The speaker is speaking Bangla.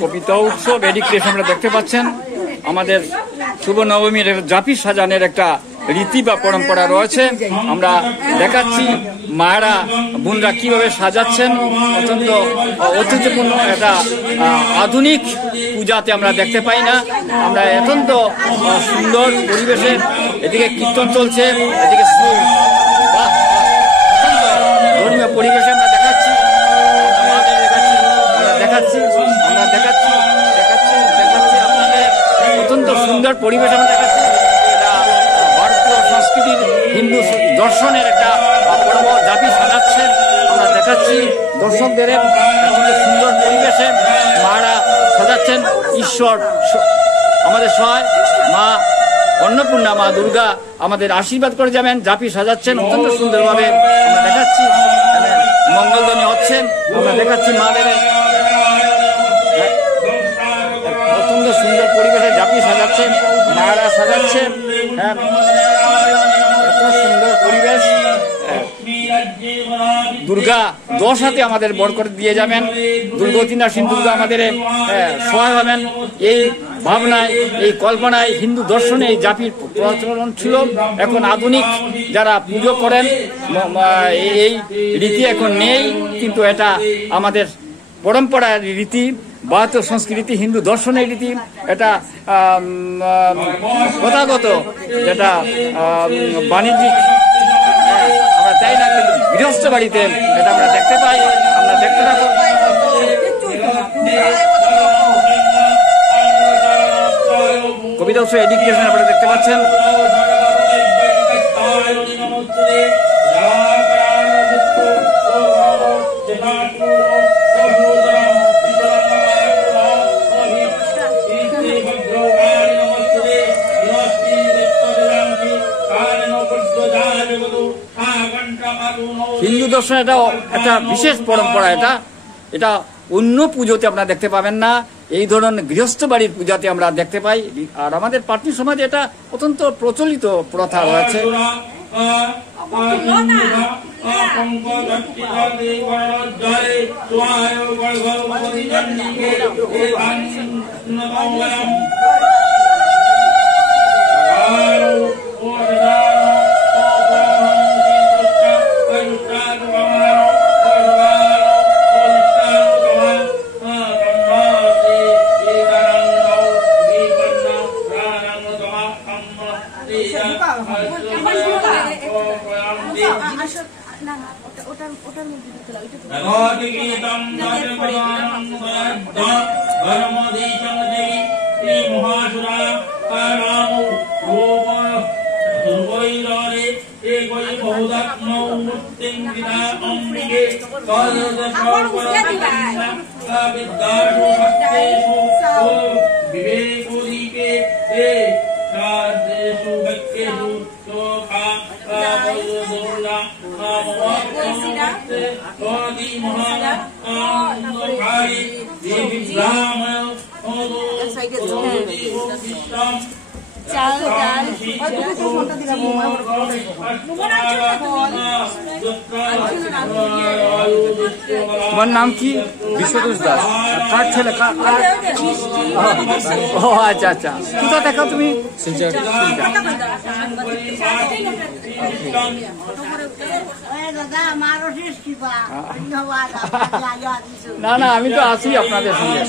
কবিতা উৎসব এডিক্টেশন আমরা দেখতে পাচ্ছেন। আমাদের শুভ নবমীর জাপি সাজানোর একটা রীতি বা পরম্পরা রয়েছে। আমরা দেখাচ্ছি মায়েরা বোনরা কিভাবে সাজাচ্ছেন। অত্যন্ত ঐতিহ্যপূর্ণ একটা আধুনিক পূজাতে আমরা দেখতে পাই না। আমরা অত্যন্ত সুন্দর পরিবেশে এদিকে কীর্তন চলছে, এদিকে ধর্মীয় পরিবেশে আমরা দেখাচ্ছি আপনাদের অত্যন্ত সুন্দর পরিবেশ আমরা দেখাচ্ছি। এটা ভারতীয় সংস্কৃতির হিন্দু দর্শনের একটা পরম জাপি সাজাচ্ছেন আমরা দেখাচ্ছি দর্শকদের। অত্যন্ত সুন্দর পরিবেশে মারা সাজাচ্ছেন। ঈশ্বর আমাদের সহায় মা অন্নপূর্ণা মা দুর্গা আমাদের আশীর্বাদ করে যাবেন। জাপি সাজাচ্ছেন অত্যন্ত সুন্দরভাবে আমরা দেখাচ্ছি। মঙ্গলধ্বনি হচ্ছেন আমরা দেখাচ্ছি মাদের অত্যন্ত সুন্দর পরিবেশে জাপি সাজাচ্ছেন, মায়েরা সাজাচ্ছেন। হ্যাঁ, এত সুন্দর পরিবেশ। দুর্গা 10 হাতে আমাদের বড় করে দিয়ে যাবেন। দুর্গতি নাসিন দুর্গা আমাদের সহায় হবেন। এই ভাবনায়, এই কল্পনায় হিন্দু দর্শনে এই জাপির প্রচলন ছিল। এখন আধুনিক যারা পুজো করেন এই রীতি এখন নেই, কিন্তু এটা আমাদের পরম্পরার রীতি, ভারতীয় সংস্কৃতি, হিন্দু দর্শনের রীতি। এটা প্রথাগত, যেটা বাণিজ্যিক আমরা তাই না, কিন্তু গৃহস্থ বাড়িতে এটা আমরা দেখতে পাই। আমরা দেখতে থাকবো। কবিতা উৎসব এডুকেশন আপনারা দেখতে পাচ্ছেন। হিন্দু দর্শন এটা একটা বিশেষ পরম্পরা। এটা অন্য পুজোতে আপনারা দেখতে পাবেন না। এই ধরনের গৃহস্থ বাড়ির পূজাতে আমরা দেখতে পাই। আর আমাদের পাটনি সমাজে এটা অত্যন্ত প্রচলিত প্রথা রয়েছে। তোমার নাম কি? বিশ্বদোষ দাস। কার ছেলে? ও আচ্ছা আচ্ছা। কোথা দেখা তুমি? না না, আমি তো আছি আপনাদের সঙ্গে।